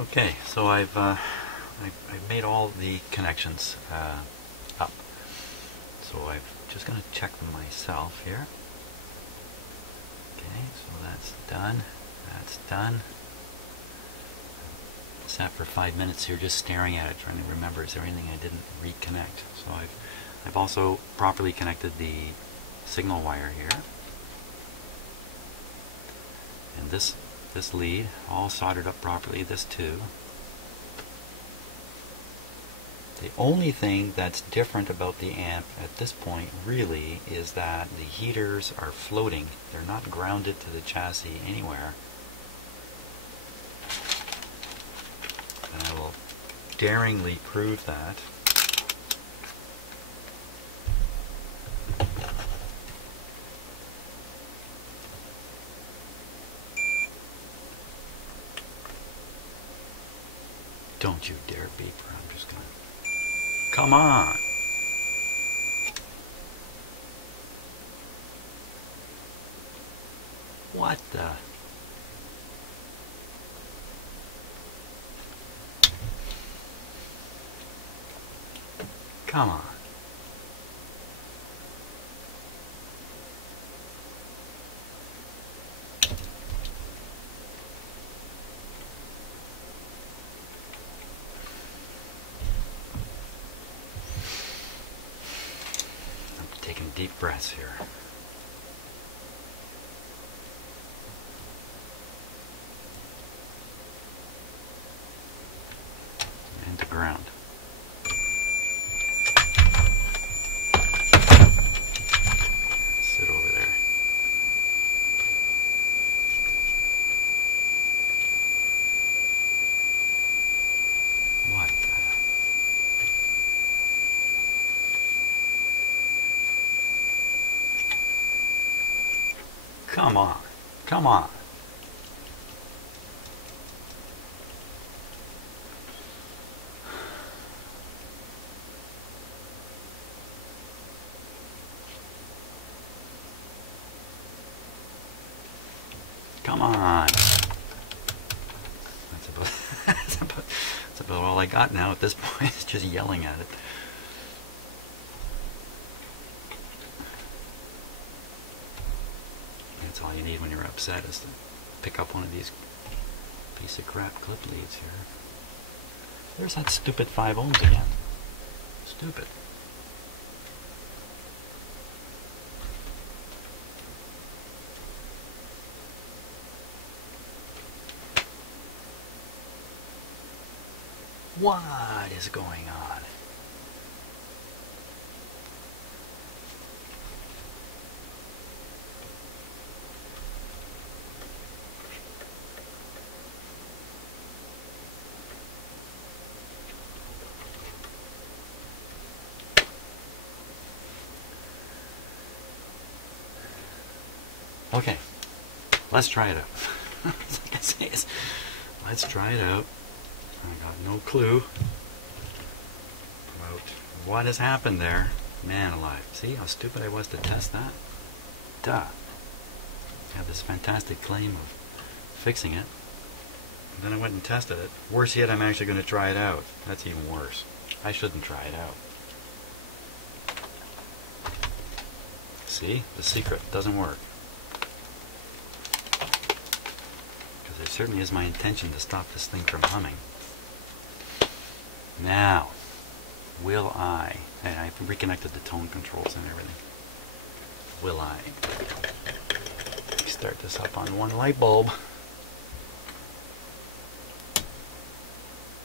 Okay, so I've made all the connections up. So I'm just going to check them myself here. Okay, so that's done. That's done. Sat for 5 minutes here just staring at it, trying to remember is there anything I didn't reconnect. So I've also properly connected the signal wire here. And this lead all soldered up properly, this too. The only thing that's different about the amp at this point really is that the heaters are floating. They're not grounded to the chassis anywhere. And I will daringly prove that. Don't you dare beeper. I'm just gonna... Come on! What the... Come on. Taking deep breaths here. And to ground. Sit over there. What the... Come on. Come on. Come on. That's about all I got now at this point. It's just yelling at it. That's all you need when you're upset, is to pick up one of these piece of crap clip leads here. There's that stupid 5 ohms again. Stupid. What is going on? Okay, let's try it out. Like I say, let's try it out. I got no clue about what has happened there. Man alive. See how stupid I was to test that? Duh. I have this fantastic claim of fixing it. And then I went and tested it. Worse yet, I'm actually going to try it out. That's even worse. I shouldn't try it out. See? The secret doesn't work. Because it certainly is my intention to stop this thing from humming. Now, will I, and I've reconnected the tone controls and everything, will I start this up on one light bulb?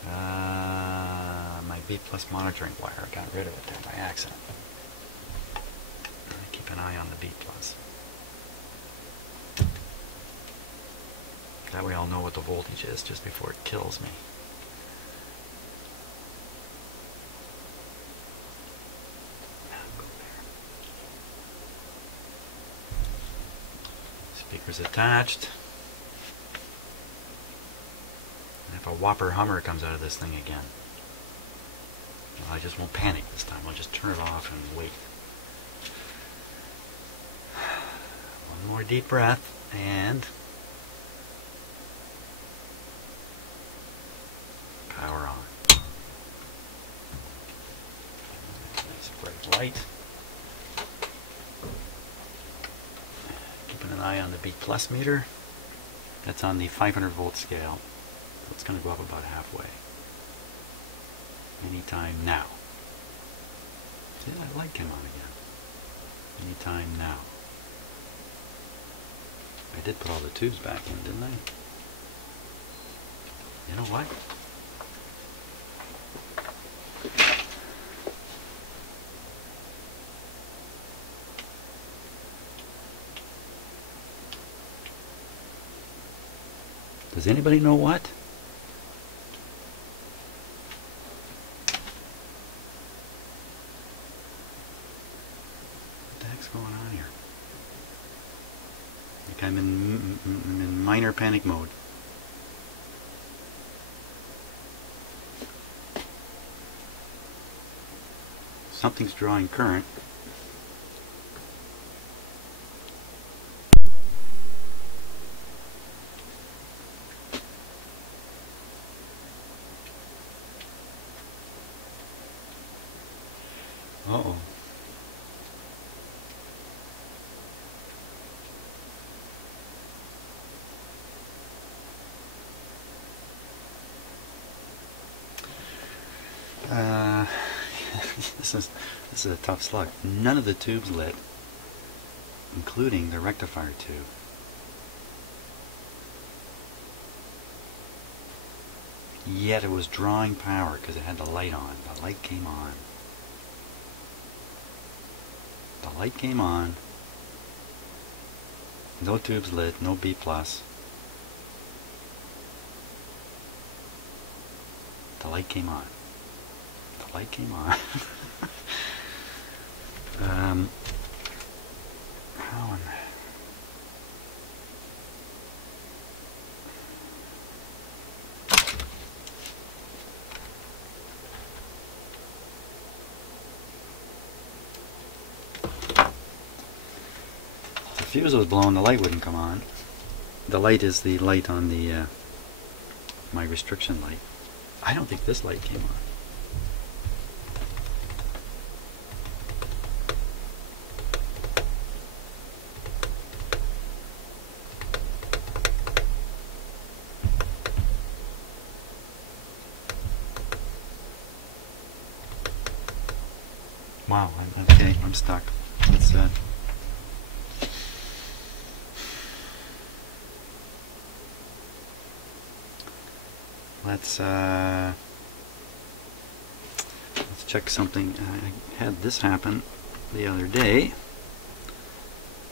My B+ monitoring wire, I got rid of it there by accident. Keep an eye on the B+. That way I'll know what the voltage is just before it kills me. Speakers attached. And if a whopper hummer comes out of this thing again, well, I just won't panic this time. I'll just turn it off and wait. One more deep breath, and light. Keeping an eye on the B plus meter. That's on the 500 volt scale. So it's going to go up about halfway. Anytime now. See, that light came on again. Anytime now. I did put all the tubes back in, didn't I? You know what? Does anybody know what? What the heck's going on here? Like I'm in minor panic mode. Something's drawing current. Uh-oh. This is a tough slug. None of the tubes lit, including the rectifier tube. Yet it was drawing power because it had the light on. The light came on. The light came on. No tubes lit, no B plus. The light came on. The light came on. How in the fuse was blown, the light wouldn't come on. The light is the light on the my restriction light. I don't think this light came on. Wow, okay, I'm stuck. Let's check something. I had this happen the other day. I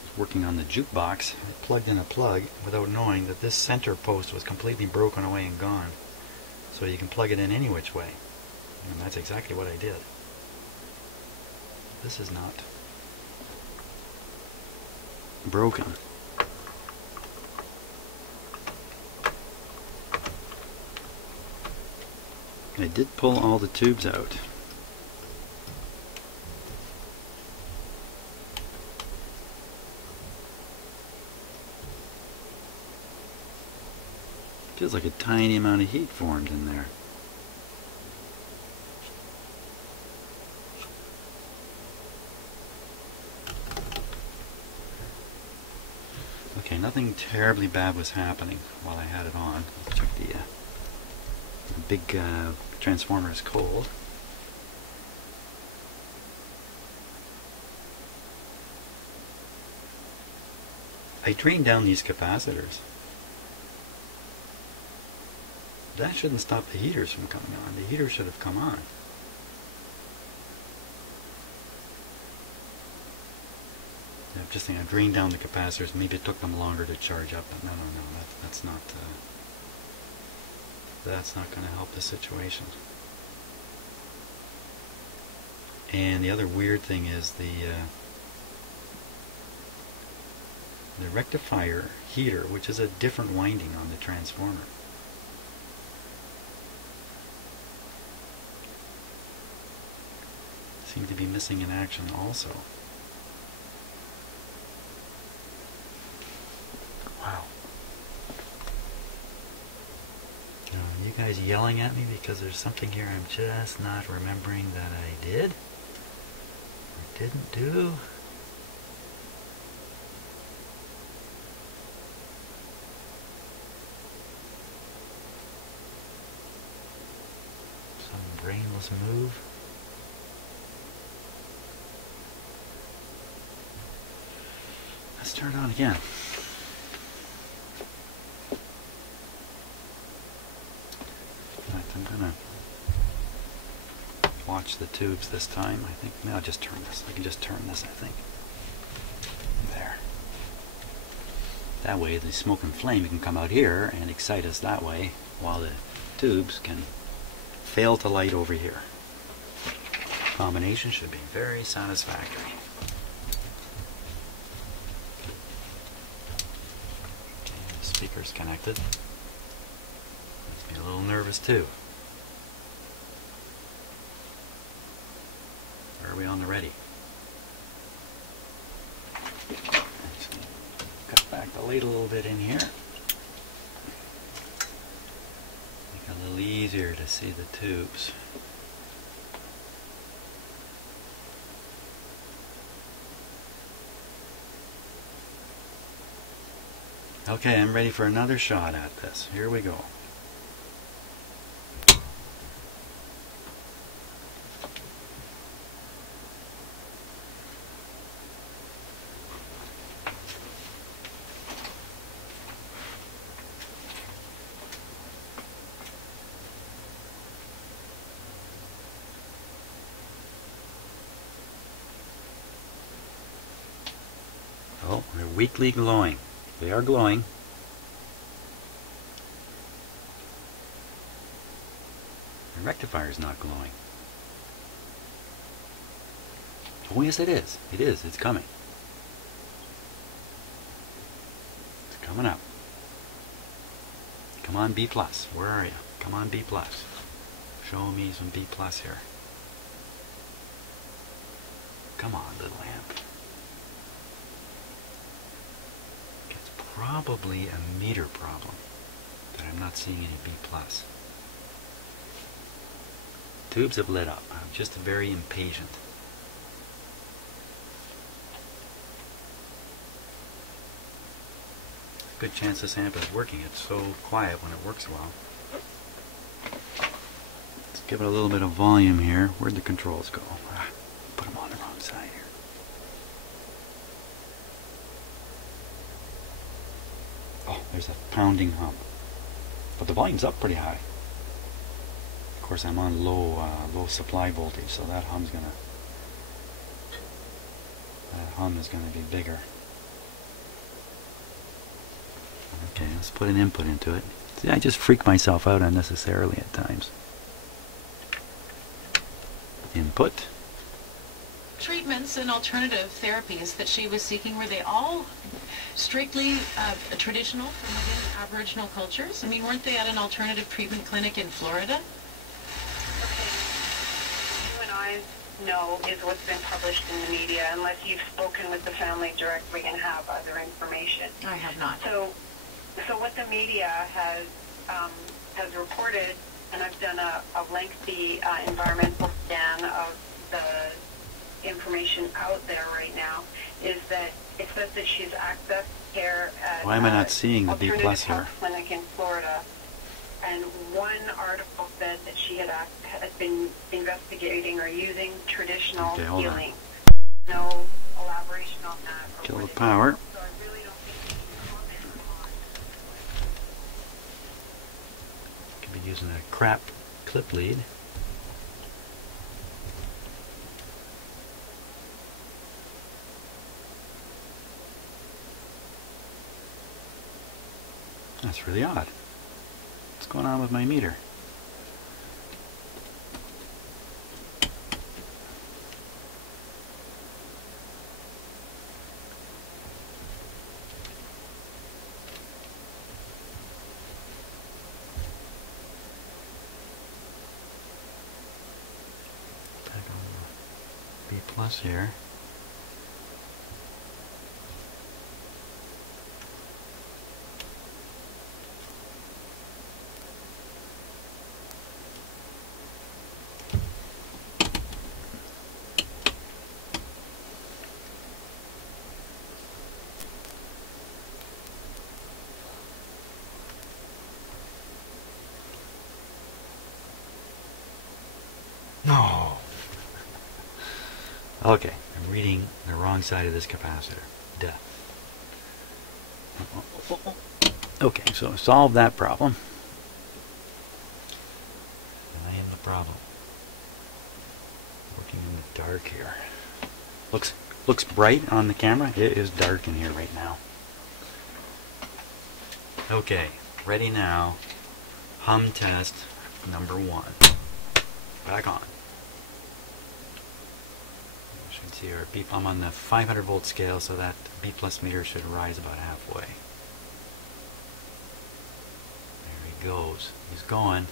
was working on the jukebox. I plugged in a plug without knowing that this center post was completely broken away and gone. So you can plug it in any which way. And that's exactly what I did. This is not broken. I did pull all the tubes out. Feels like a tiny amount of heat formed in there. Okay, nothing terribly bad was happening while I had it on. Let's check the big transformer is cold. I drained down these capacitors. That shouldn't stop the heaters from coming on. The heater should have come on. I'm just thinking I drained down the capacitors. Maybe it took them longer to charge up, but no, that's not going to help the situation. And the other weird thing is the rectifier heater, which is a different winding on the transformer. Seem to be missing in action also. Wow. You guys yelling at me because there's something here I'm just not remembering that I did? didn't do. Some brainless move. Let's turn it on again. In fact, I'm gonna watch the tubes this time. I think maybe I'll just turn this. I can just turn this, I think. There. That way the smoke and flame can come out here and excite us that way, while the tubes can fail to light over here. Combination should be very satisfactory. Okay, the speaker's connected. Makes me a little nervous too. Are we on the ready? Actually, cut back the light a little bit in here. Make it a little easier to see the tubes. Okay, I'm ready for another shot at this. Here we go. Oh, they're weakly glowing. They are glowing. The rectifier is not glowing. Oh yes, it is. It is. It's coming. It's coming up. Come on, B+. Where are you? Come on, B+. Show me some B+ here. Come on, little amp. It's probably a meter problem that I'm not seeing any B+. Tubes have lit up. I'm just very impatient. Good chance this amp is working. It's so quiet when it works well. Let's give it a little bit of volume here. Where'd the controls go? Put them on the wrong side here. Oh, there's a pounding hum. But the volume's up pretty high. Of course, I'm on low supply voltage, so that hum is gonna be bigger. Okay, let's put an input into it. See, I just freak myself out unnecessarily at times. Input. Treatments and alternative therapies that she was seeking, were they all strictly traditional from within Aboriginal cultures? I mean, weren't they at an alternative treatment clinic in Florida? Okay. You and I know is what's been published in the media, unless you've spoken with the family directly and have other information. I have not. So what the media has reported, and I've done a lengthy environmental scan of the information out there right now, is that it says that she's accessed care at Why am I not seeing the B+ alternative here? health clinic in Florida. And one article said that she had been investigating or using traditional healing. No elaboration on that. Kill the power. So I really don't think you can comment on. Could be using a crap clip lead. That's really odd. What's going on with my meter? Back on B+ here. No. Okay, I'm reading the wrong side of this capacitor. Duh. Okay, so solve that problem. And I have the problem. Working in the dark here. Looks bright on the camera. It is dark in here right now. Okay, ready now. Hum test number 1. Back on. You should see our beep. I'm on the 500 volt scale, so that B plus meter should rise about halfway. There he goes. He's going.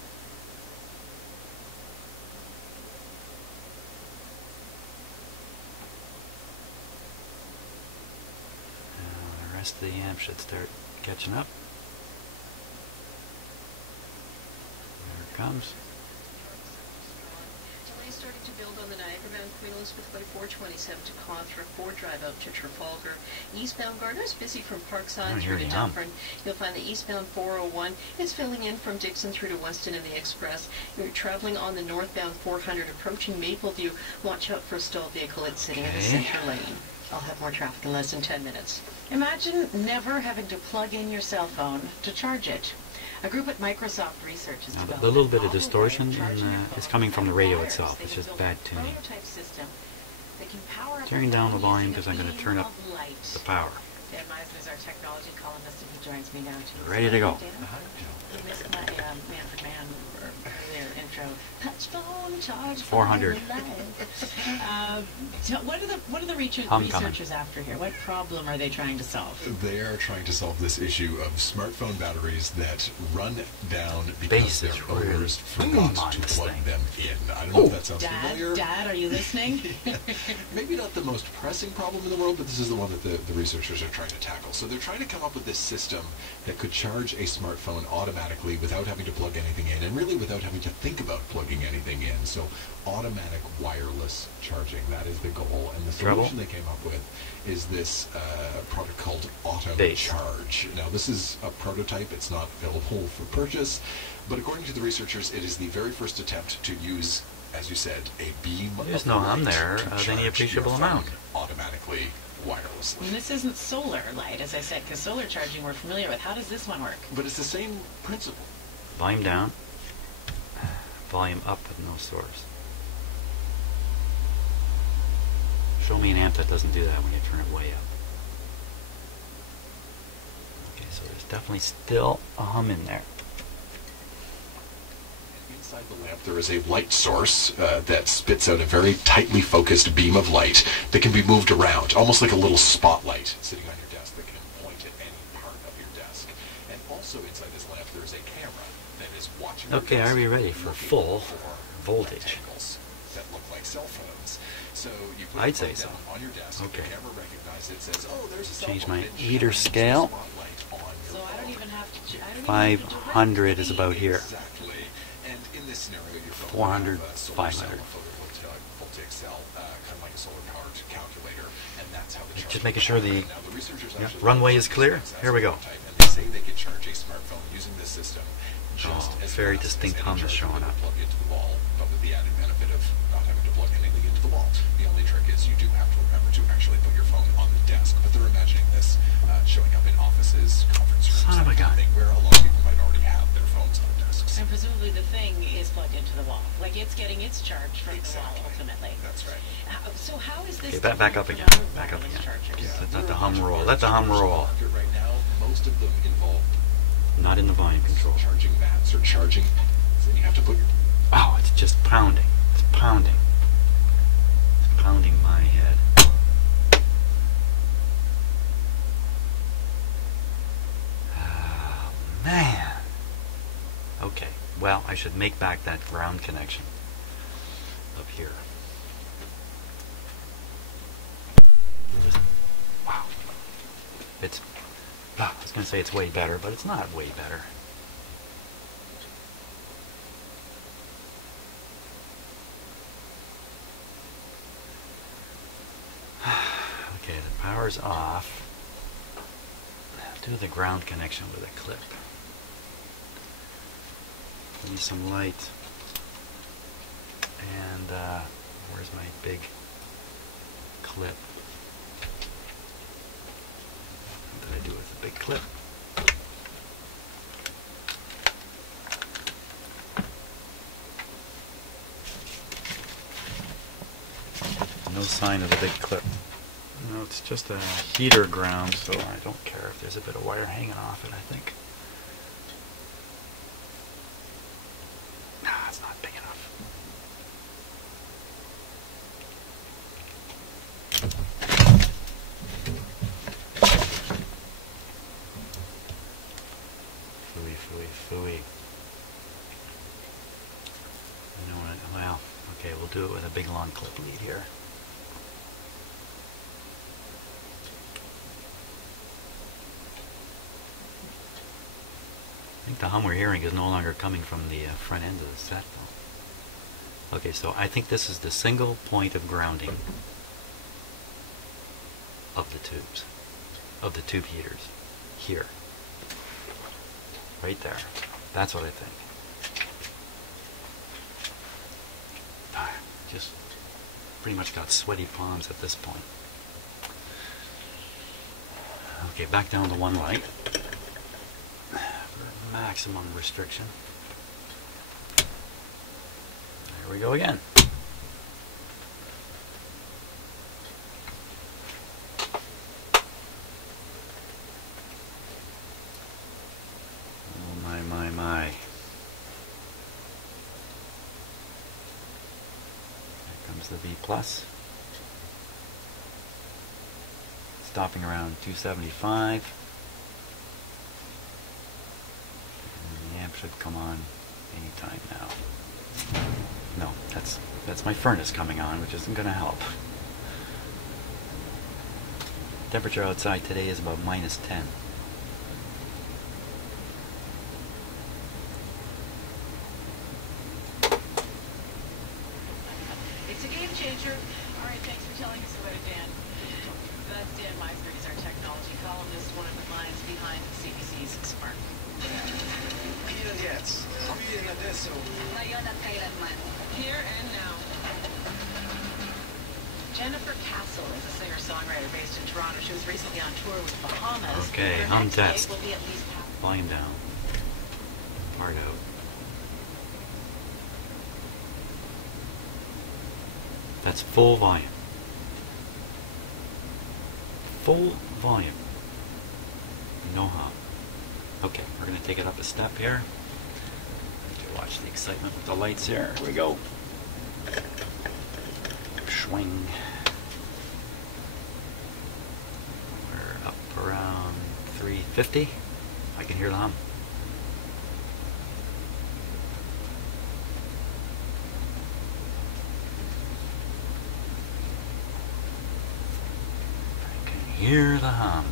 Now the rest of the amp should start catching up. There it comes. Delays starting to build on the Niagara bound Queen Elizabeth by 427 to Cawthra, 4 drive out to Trafalgar. Eastbound Gardner's busy from Parkside through to Dufferin. You'll find the eastbound 401 is filling in from Dixon through to Weston in the Express. You're traveling on the northbound 400 approaching Mapleview. Watch out for a stalled vehicle. It's sitting in the center lane. I'll have more traffic in less than 10 minutes. Imagine never having to plug in your cell phone to charge it. A group at Microsoft Research has developed the little bit of distortion is coming from the radio itself. It's just bad tuning. Turning down the volume because I'm going to turn up the power. Dan Meisner is our technology columnist, and he joins me now too. Ready to go. You missed my Manfred Mann earlier intro. Touch phone, charge 400. So what are the researchers after here? What problem are they trying to solve? They are trying to solve this issue of smartphone batteries that run down because their owners forgot to plug them in. I don't know if that sounds familiar. Dad, are you listening? Maybe not the most pressing problem in the world, but this is the one that the researchers are trying to tackle. So they're trying to come up with this system that could charge a smartphone automatically without having to plug anything in, and really without having to think about plugging anything in. So automatic wireless charging, that is the goal. And the solution they came up with is this product called Auto Charge. Now this is a prototype, it's not available for purchase, but according to the researchers, it is the very first attempt to use, as you said, a beam There's no hum there of any appreciable amount. Automatically, wirelessly. And this isn't solar light, as I said, because solar charging we're familiar with. How does this one work? But it's the same principle. Volume down, volume up with no source. Show me an amp that doesn't do that when you turn it way up. Okay, so there's definitely still a hum in there. Inside the lamp there is a light source that spits out a very tightly focused beam of light that can be moved around, almost like a little spotlight sitting on your desk that can point at any part of your desk. And also inside this lamp there is a camera that is watching. Okay, are we ready for full voltage? That look like cell phones. So you put I'd say so. on your desk. Okay. The camera recognizes it, says, "Oh, there's a cell Change phone." my meter scale. So I don't even have to. 500 is about here. Exactly. And in this scenario, your phone 400, will have a solar 500. cell, a photovoltaic cell, kind of like a solar powered calculator, and that's how the charge. Just making sure the Now, the researchers actually runway is clear. Here we go. And they say they can charge a smartphone using this system just as very fast distinct as any hum is charger showing would up. plug into the wall, but with the added benefit of not having to plug anything into the wall. The only trick is you do have to remember to actually put your phone on the desk. But they're imagining this showing up in offices, conference rooms, Son of a gun. where a lot of people might already have their phones on desks. And presumably the thing is plugged into the wall. Like it's getting its charge from the wall ultimately. That's right. So how is this? Okay, back up again. Back up again. Let the hum roll. Let the hum roll. Right now, most of them involve Not in the volume control. charging mats or charging. Then you have to put your. Oh, it's just pounding. It's pounding. It's pounding my head. Oh, man. Okay. Well, I should make back that ground connection up here. Just, wow. It's, I was going to say it's way better, but it's not way better. Okay, the power's off. Do the ground connection with a clip. Need some light. And where's my big clip? What did I do with the big clip? No sign of the big clip. No, it's just a heater ground, so I don't care if there's a bit of wire hanging off it, I think. Nah, it's not big enough. Phooey, phooey, phooey. You know what? Well, okay, we'll do it with a big long clip lead here. I think the hum we're hearing is no longer coming from the front end of the set, though. Okay, so I think this is the single point of grounding of the tubes, of the tube heaters, here. Right there. That's what I think. Just pretty much got sweaty palms at this point. Okay, back down to one light. Maximum restriction. There we go again. Oh my, my, my. Here comes the V plus. Stopping around 275. Should come on anytime now. No, that's my furnace coming on, which isn't going to help. Temperature outside today is about -10. It's a game changer. All right, thanks for telling us about it, Dan. That's Dan Meisner. He's our technology columnist, one of the minds behind CBC's Spark. Here and now. Jennifer Castle is a singer-songwriter based in Toronto. She was recently on tour with Bahamas. Okay, Her hum next test. gig will be at least Volume down. Part out. That's full volume. Full volume. No hum. Okay, we're going to take it up a step here. Watch the excitement with the lights here. Here we go. Swing. We're up around 350. I can hear the hum. I can hear the hum.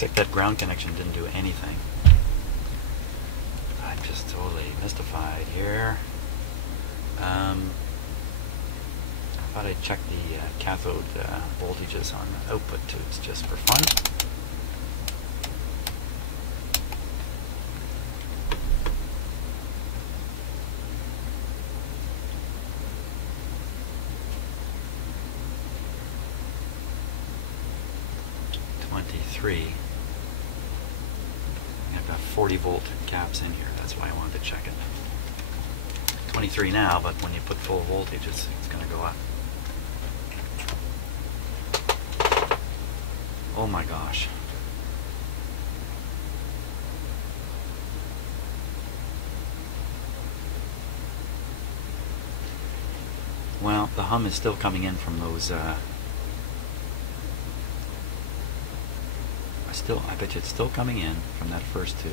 Like that ground connection didn't do anything. I'm just totally mystified here. I thought I'd check the cathode voltages on the output tubes just for fun. I've got 40 volt caps in here, that's why I wanted to check it. 23 now, but when you put full voltage it's going to go up. Oh my gosh. Well, the hum is still coming in from those I bet you it's still coming in from that first tube.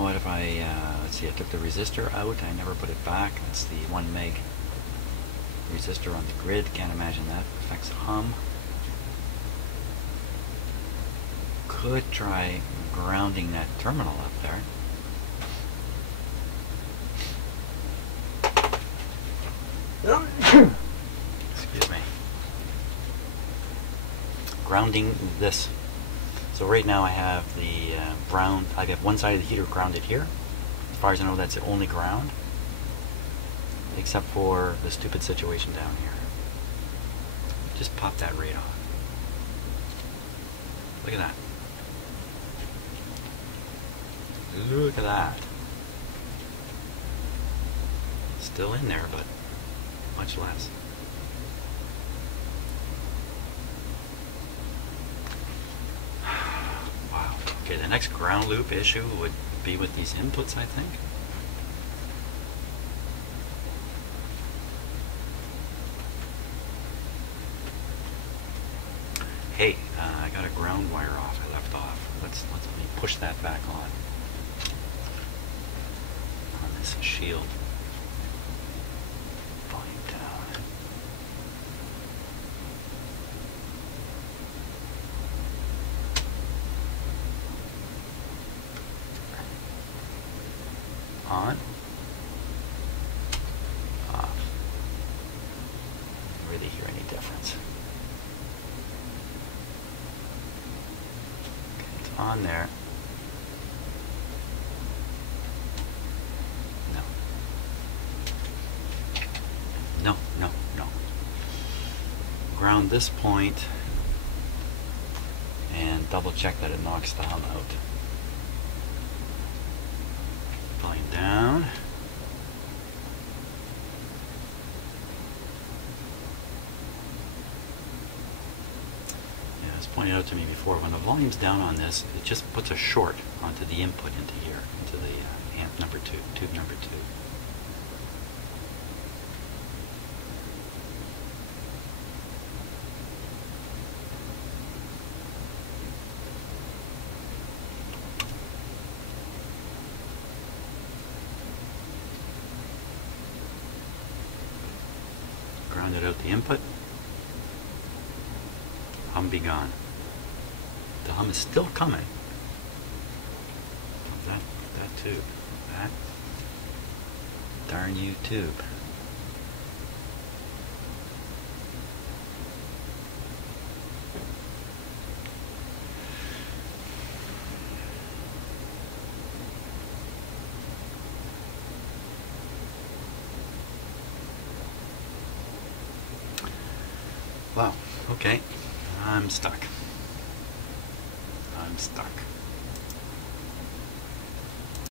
What if I, let's see, I took the resistor out, I never put it back, that's the 1 meg resistor on the grid. Can't imagine that affects hum. Could try grounding that terminal up there. Excuse me. Grounding this. So right now I have the ground. I got one side of the heater grounded here. As far as I know, that's the only ground, except for the stupid situation down here. Just pop that right off. Look at that. Look at that. Still in there, but much less. Wow. Okay, the next ground loop issue would be with these inputs, I think. Hey, I got a ground wire off. I left off. Let me push that back on this shield. Volume down. On. Off. Don't really hear any difference. Okay, it's on there. No. Ground this point and double check that it knocks the hum out. Volume down. Yeah, as pointed out to me before, when the volume's down on this, it just puts a short onto the input into here, into the amp number 2, tube number 2. Grounded out the input. Hum be gone. The hum is still coming. That tube. That darn you tube. Wow, okay, I'm stuck.